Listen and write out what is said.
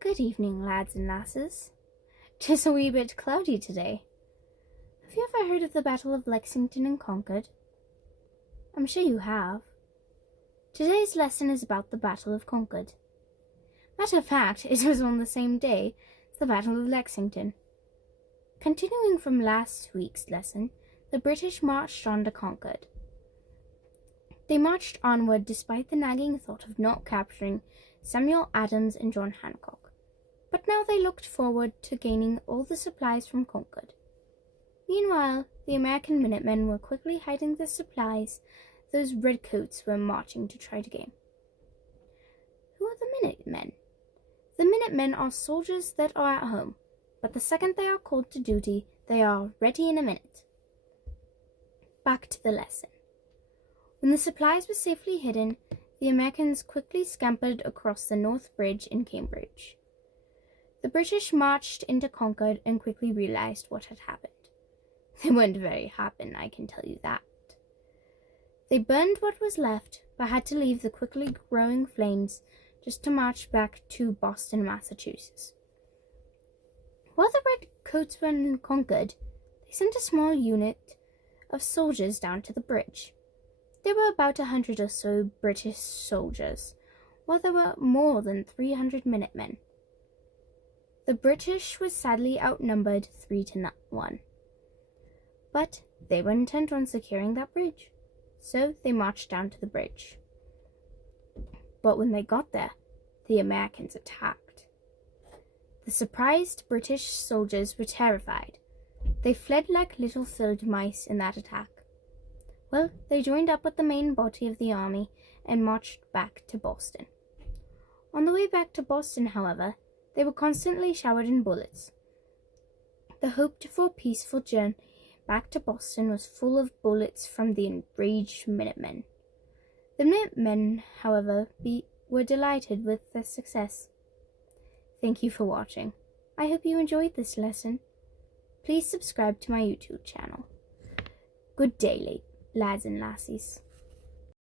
Good evening, lads and lasses. 'Tis a wee bit cloudy today. Have you ever heard of the Battle of Lexington and Concord? I'm sure you have. Today's lesson is about the Battle of Concord. Matter of fact, it was on the same day as the Battle of Lexington. Continuing from last week's lesson, the British marched on to Concord. They marched onward despite the nagging thought of not capturing Samuel Adams and John Hancock. But now they looked forward to gaining all the supplies from Concord. Meanwhile, the American Minutemen were quickly hiding the supplies those redcoats were marching to try to gain. Who are the Minutemen? The Minutemen are soldiers that are at home, but the second they are called to duty, they are ready in a minute. Back to the lesson. When the supplies were safely hidden, the Americans quickly scampered across the North Bridge in Cambridge. The British marched into Concord and quickly realized what had happened. They weren't very happy, I can tell you that. They burned what was left, but had to leave the quickly growing flames just to march back to Boston, Massachusetts. While the redcoats were in Concord, they sent a small unit of soldiers down to the bridge. There were about 100 or so British soldiers, while there were more than 300 Minutemen. The British were sadly outnumbered 3-1. But they were intent on securing that bridge, so they marched down to the bridge. But when they got there, the Americans attacked. The surprised British soldiers were terrified. They fled like little field mice in that attack. Well, they joined up with the main body of the army and marched back to Boston. On the way back to Boston, however, they were constantly showered in bullets. The hoped-for peaceful journey back to Boston was full of bullets from the enraged Minutemen. The Minutemen, however, were delighted with their success. Thank you for watching. I hope you enjoyed this lesson. Please subscribe to my YouTube channel. Good day, lads and lassies.